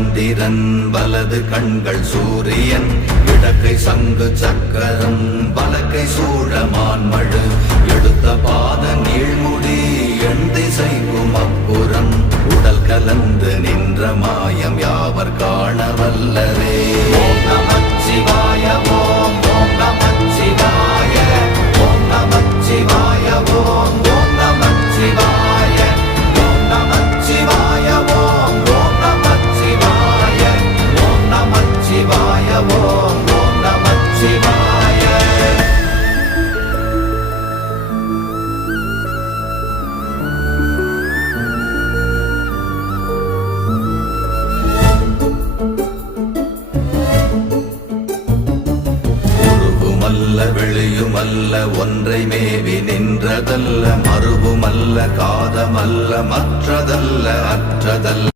சந்திரன் வலது கண்கள் சூரியன் இடக்கை சங்கு சக்கரம் வலக்கை சூழமான்மழு எடுத்த பாத நீழ்முடி எண் திசைக்கும் அப்புறம் உடல் கலந்து நின்ற மாயம் யாவர் காண வல்லரே. ஓம் நமச்சிவாய ஓம் ஓம் நமச்சிவாய ஓம் நமச்சிவாய ஓம் ஓம் நமச்சிவாய ஓம் நமச்சிவாய ஓம் ஓம் நமச்சிவாய ஓம் நமச்சிவாய ஓம் ஓம் நமச்சிவாய. வெளியுமல்ல ஒன்றை மேவி நின்றதல்ல மறுவுமல்ல காதமல்ல மற்றதல்ல அற்றதல்ல